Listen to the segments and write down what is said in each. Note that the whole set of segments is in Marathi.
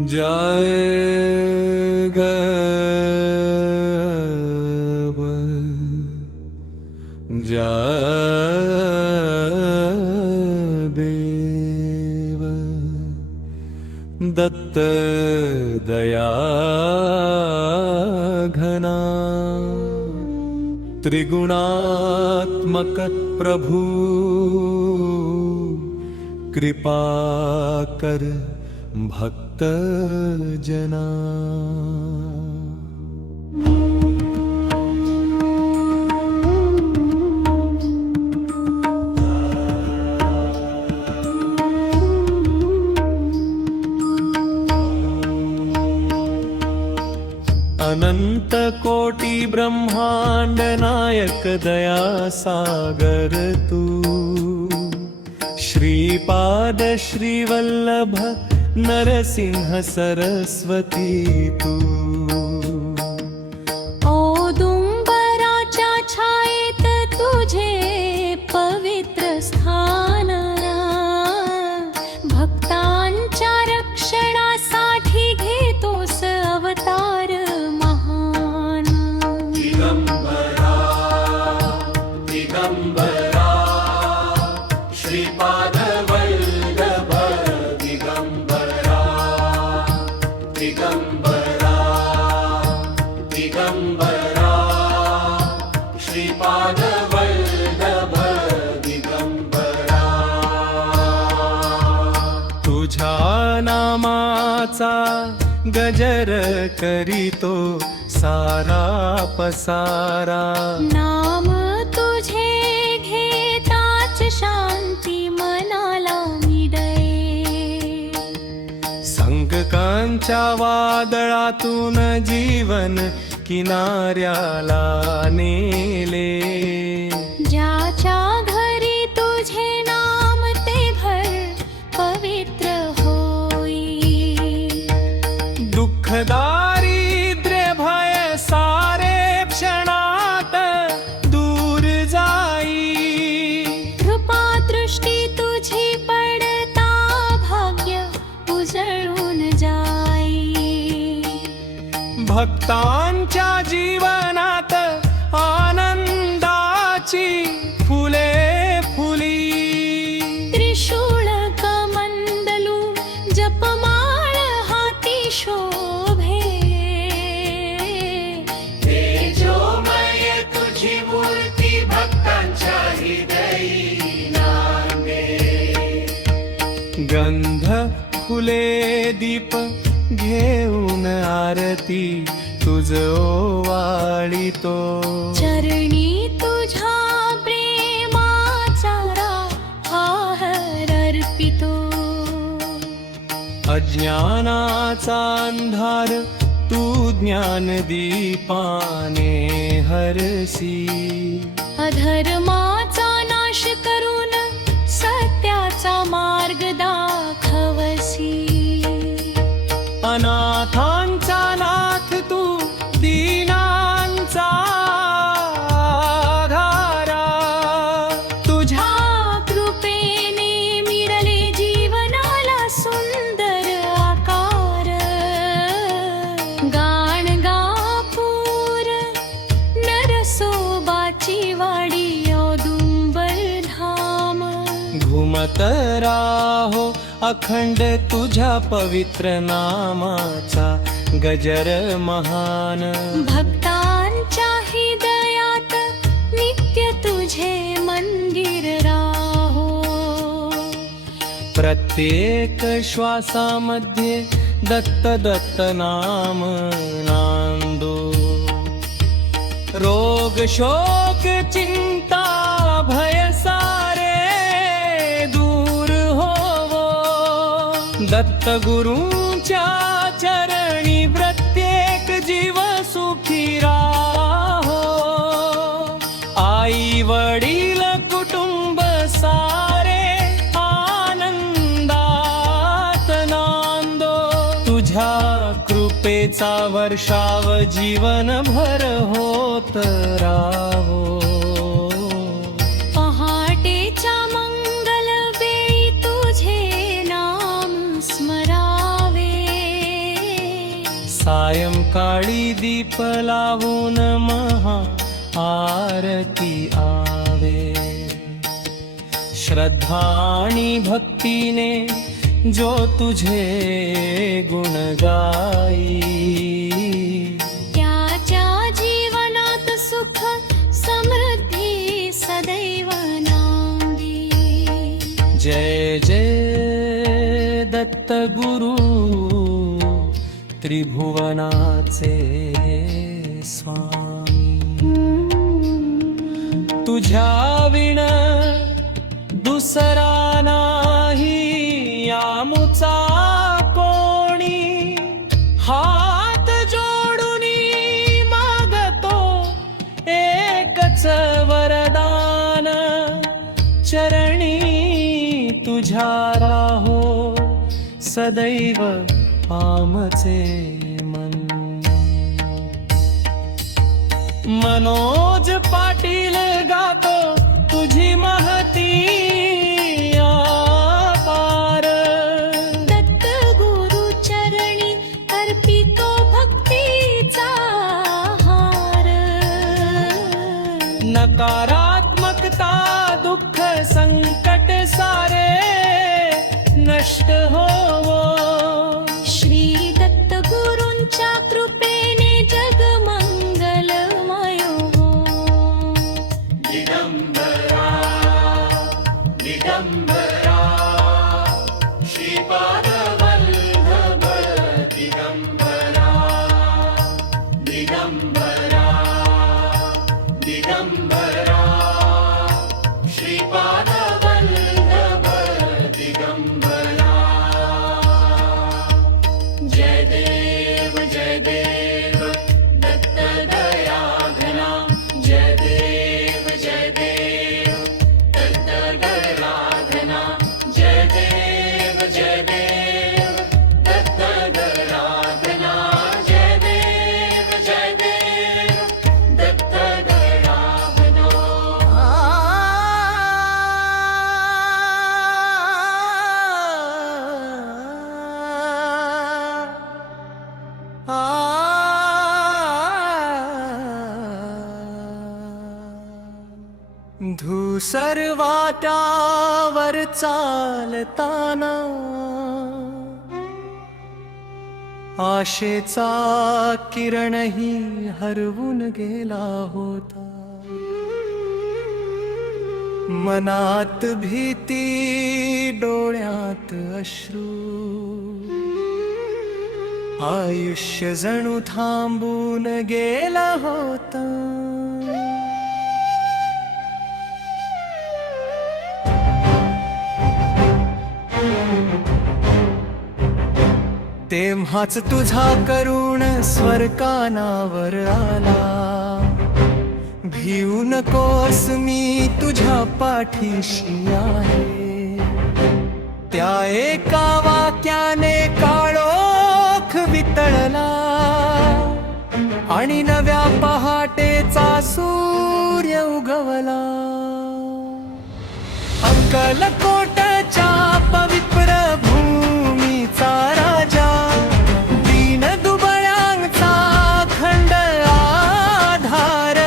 जय गव जय देव दत्त दया घना त्रिगुणात्मक प्रभु कृपा कर भक्त जना। अनंत कोटि ब्रह्मांड नायक दया सागर तू श्रीपाद श्रीवल्लभ नरसिंह सरस्वती तू औदुंबराच्या छायेत तुझे पवित्र स्थान भक्तांच्या रक्षणासाठी घेतोस अवतार महान। दिगंबरा दिगंबरा श्रीपाद वल्लभ दिगंबरा दिगंबरा दिगंबरा श्रीपाद वल्लभ दिगंबरा। तुझ्या नामाचा गजर करीतो सारा पसारा नाम तुझे घेताच शांती मनाला मिळे संकटांच्या वादळातून जीवन किनाऱ्याला नेले। ज्याच्या घरी तुझे नाम ते घर पवित्र होई दुःख दारिद्र्य भय सारे क्षणात दूर जाई। कृपा दृष्टी तुझी पडता भाग्य उजळून जाई। भक्तांच्या जीवनात आनंदाची फुले फुली त्रिशूळ कमंडलू जपमाळ हाती शोभे तेजोमय तुझी मूर्ती भक्तांच्या हृदयी नांदे। गंध फुले दीप घेऊन आरती तुझ ओवाळीतो चरणी तुझ्या प्रेमाचा आहार अर्पितो। अज्ञानाचा अंधार तू ज्ञान दीपाने हरसी। अधर्माचा नाश करून सत्याचा मार्ग दाखवसी। अनाथांचा नाथ तू दीनांचा आधारा तुझ्या कृपेने मिळाले जीवनाला सुंदर आकार गाणगापूर नरसोबाची वाडी औदुंबर धाम घुमत राहो अखंड तुझ्या पवित्र नामाचा गजर महान। भक्तांच्या हृदयात नित्य तुझे मंदिर राहो प्रत्येक श्वासामध्ये दत्त दत्त नाम नांदो। रोग शोक चिंता भय सारे दूर होवो। दत्त गुरूंच्या चरणी प्रत्येक जीव सुखी राहो। आई वडील कुटुंब सारे आनंदात नांदो। तुझ्या कृपेचा वर्षाव जीवनभर होत राहो। पहाटेच्या मंगल वेळी तुझे नाम स्मरावे सायंकाळी दीप लावून महा आरती आवे. श्रद्धा आणि भक्तीने जो तुझे गुण गाई, त्याच्या जीवनात सुख समृद्धी सदैव नांदी. जय जय दत्त गुरु त्रिभुवनाचे स्वामी. तुझ्या विण दुसरा नाही आमुचा कोणी. हात जोडून मागतो एकच वरदान, चरणी तुझ्या राहो सदैव आमचे मन. मनोज पाटील गातो तुझी महती अपार. दत्त गुरु चरणी अर्पितो भक्तीचा हार. नकारात्मकता दुःख संकट सारे नष्ट होवो. श्री दत्त गुरूंच्या कृपेने जग मंगलमय हो. दिगंबरा दिगंबरा श्रीपाद वल्लभ दिगंबरा दिगंबरा दिगंबरा श्रीपाद वल्लभ दिगंबरा. जय देव दत्त दया घना. जय देव दत्त दया घना. जय देव दत्त दया घना. जय देव दत्त दया घना. धूसर वाट्यावर चालताना आशेचा किरणही हरवून गेला होता. मनात भीती डोळ्यात अश्रू, आयुष्य जणू थांबून गेलं होतं. तेव्हाच तुझा करुण स्वर कानावर आला. भिऊ नकोस मी तुझ्या पाठीशी आहे. त्या एका वाक्याने काळोख वितळला आणि नव्या पहाटेचा सूर्य उगवला. अक्कलकोटच्या पवित्र भूमीचा राजा, दीन दुबळ्यांचा खंड आधार,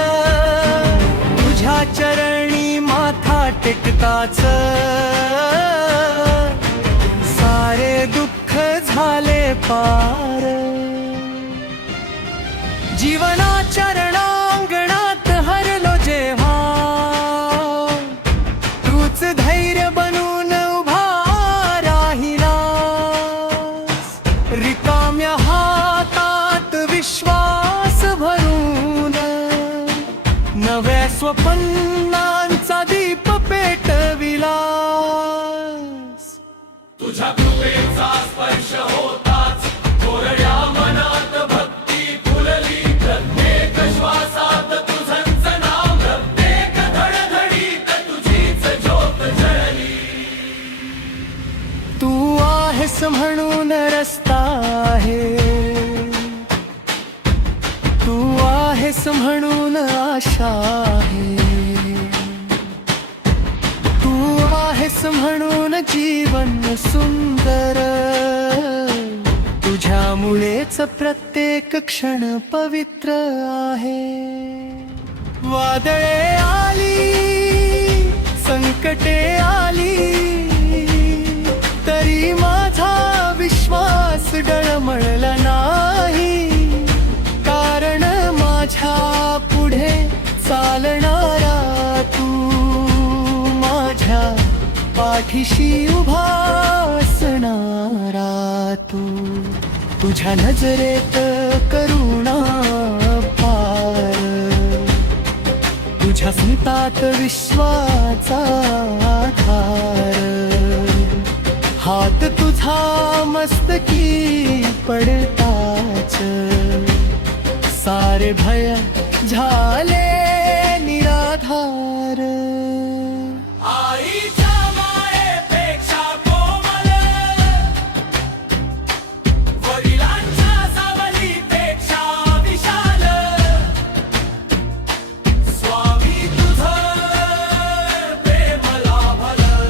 तुझ्या चरणी माथा टेकताच सारे दुःख झाले पार. जीवनाच्या रणांगणात हरलो जेव्हा, तूच धैर्य बनून उभा राहिला. रिकाम्या हातात विश्वास भरून नव्या स्वप्नांचा दीप पेटविला. तुझ्या कृपेचा स्पर्श होताच कोरड्या मनात भक्ती फुलली. प्रत्येक श्वासात तुझंच नाव, प्रत्येक धडधडीत तुझीच ज्योत जळली. तू आहेस म्हणून रस्ता आहे, तू आहेस म्हणून आशा आहे, तू आहेस म्हणून जीवन सुंदर. तुझ्या त्यामुळेच प्रत्येक क्षण पवित्र आहे. वादळे आली, संकटे आली, तरी माझा विश्वास डळमळला नाही. कारण माझ्या पुढे चालणारा तू, माझ्या पाठीशी उभा असणारा तू. तुझ्या नजरेत करुणा पार, तुझ्या स्मितात विश्वाचा आधार. हात तुझा मस्तकी पडताच, सारे भय झाले निराधार. आईच्या मायेपेक्षा कोमल, वडिलांच्या सावलीपेक्षा विशाल, स्वामी तुझं प्रेम लाभलं,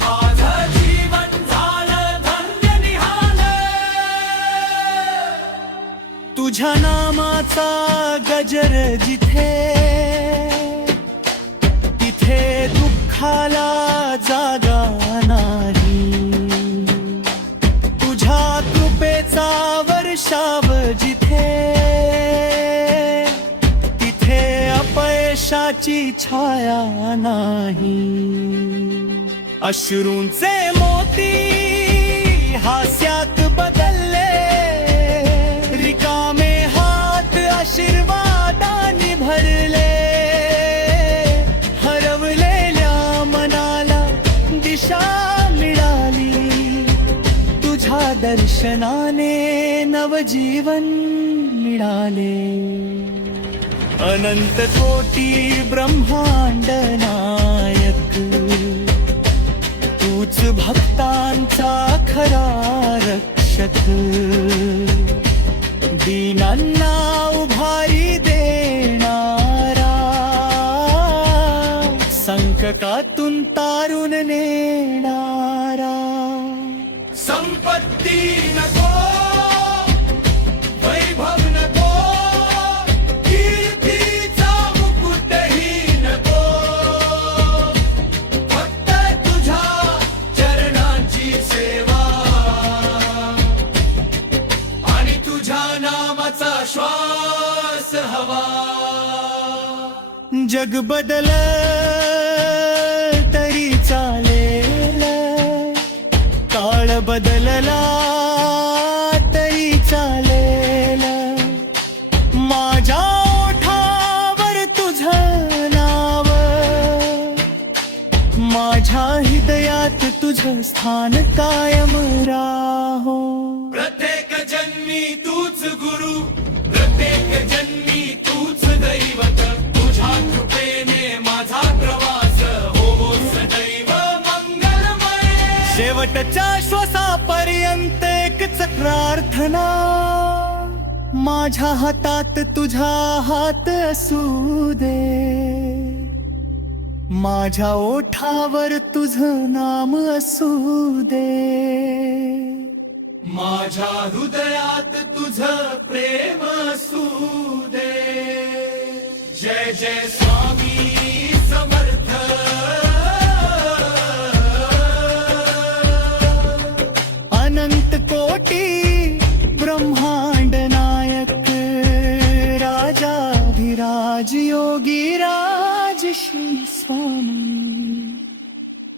माझं जीवन झालं धन्य निहाल. तुझ्या नामाचा गजर जिथे, तिथे दुःखाला जागा नाही. तुझ्या कृपेचा वर्षाव जिथे, तिथे अपयशाची छाया नाही. अश्रूंचे मोती हास्यात बदलले, रिकामे हात आशीर्वादाने भरले. हरवलेल्या मनाला दिशा मिळाली, तुझ्या दर्शनाने नवजीवन मिळाले. अनंत कोटी ब्रह्मांड नायक, तूच भक्तांचा खरा रक्षक. दीनांना उभारी देणारा, संकटातून तारून नेणारा. संपत्ती नको, वैभव नको, कीर्तीचा मुकुटही नको, फक्त तुझ्या चरणांची सेवा आणि तुझ्या नामाचा श्वास हवा. जग बदल तरी चालेल, काळ बदलला तरी चालेल. माझ्या ओठावर तुझं नाव, माझ्या हृदयात तुझं स्थान कायम राहो. प्रत्येक जन्मी तूच गुरु, प्रत्येक जन्मी तूच दैवत. तुझ्या कृपेने माझा प्रवास हो सदैव मंगलमय. शेवटच्या श्वासापर्यंत एकच प्रार्थना, माझ्या हातात तुझा हात असू दे. माझ्या ओठावर तुझं नाम असू दे. माझ्या हृदयात तुझं प्रेम असू दे. जय जय स्वामी समर्थ. अनंत कोटी ब्रह्मांड नायक, राजाधिराज योगी राज श्री स्वामी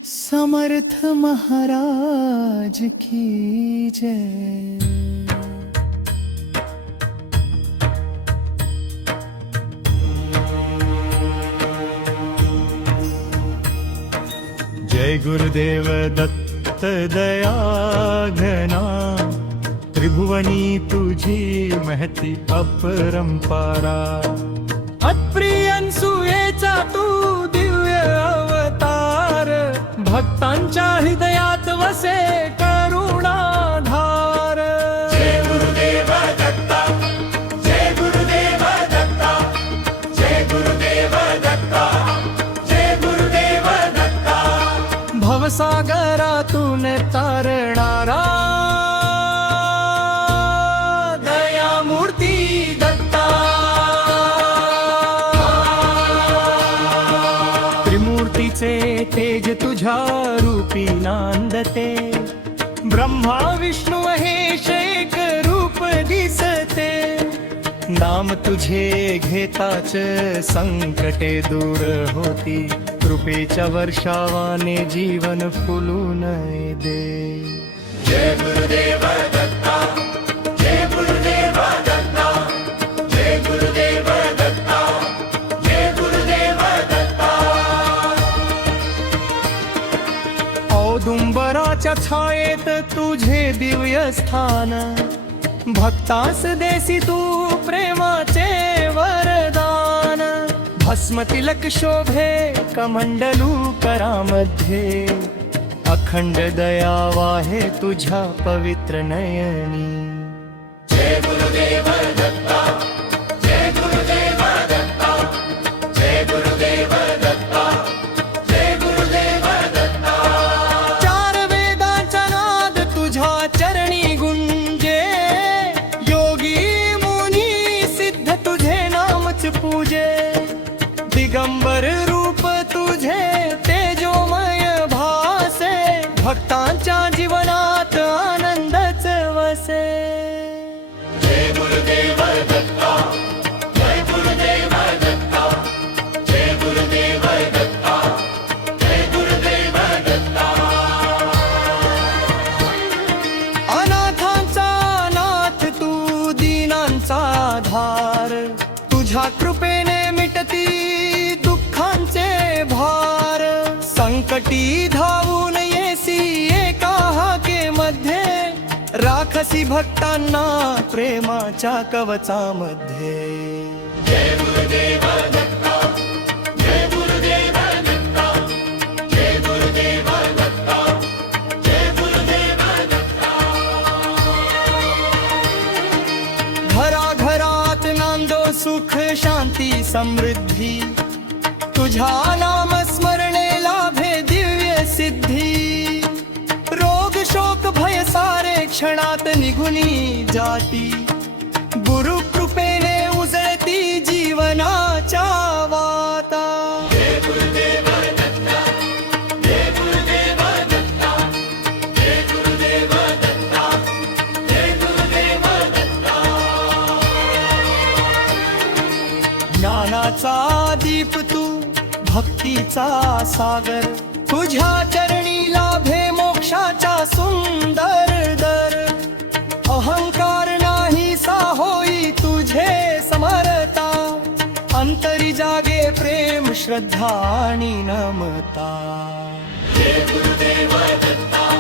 समर्थ महाराज की जय. जय गुरुदेव दत्त दया घना, त्रिभुवनी तुझी महती अपरंपारा. अप्रियंसुयेचा तू दिव्य अवतार, भक्तांच्या हृदयात वसे करुणाधार. जय गुरुदेव दत्ता, जय गुरुदेव दत्ता, जय गुरुदेव दत्ता, जय गुरुदेव दत्ता. भवसागरातून तारणारा नांदते. ब्रह्मा विष्णू महेश एक रूप दिसते. नाम तुझे घेताच संकटे दूर होती. कृपेच्या वर्षावाने जीवन फुलून दे. जय गुरुदेव दत्ता, जय गुरुदेव दत्ता, जय गुरुदेव दत्ता, जय गुरुदेव दत्ता. औदुंबराच्या छायेत तुझे दिव्य स्थान. भक्तास देसी तू प्रेमाचे वरदान. भस्म तिलक शोभे कमंडलू करामध्ये. अखंड दया वाहे तुझ्या पवित्र नयनी. जय गुरुदेव दत्ता, जय गुरुदेव दत्ता, जय गुरुदेव दत्ता, जय गुरुदेव दत्ता. चार वेदांचा नाद तुझ्या चरणी गुंजे. योगी मुनी सिद्ध तुझे नामच पूजे. दिगंबर रूप तुझे तेजोमय भासे. भक्तांच्या जीवनात आनंदच वसे. जय गुरुदेव दत्ता, जय गुरुदेव दत्ता, जय गुरुदेव दत्ता, जय गुरुदेव दत्ता. अनाथांचा नाथ तू दीनांचा धार. तुझ्या कृपेने मिटती दुःखांचे भार. संकटी धावून येसी एका हाकेमध्ये. राखसी भक्तांना प्रेमाच्या कवचामध्ये. जय गुरुदेव दत्ता, जय गुरुदेव दत्ता, जय गुरुदेव दत्ता, जय गुरुदेव दत्ता. घराघरात नांदो सुख शांती समृद्धी. तुझ्या नाम स्मरणे लाभे दिव्य सिद्धी. रोग शोक भय सारे क्षणात निघुनी जाती. गुरु कृपेने उजळती जीवनाच्या वाता. जय गुरुदेव दत्ता, जय गुरुदेव दत्ता, जय गुरुदेव दत्ता, जय गुरुदेव दत्ता. ज्ञानाचा दीप तू, भक्तीचा सागर. तुझ्या चरणी लाभे मोक्षाचा सुंदर दर. अहंकार नाही सा होई तुझे समरता. अंतरी जागे प्रेम श्रद्धा आणि नमता. जय गुरुदेव दत्ता,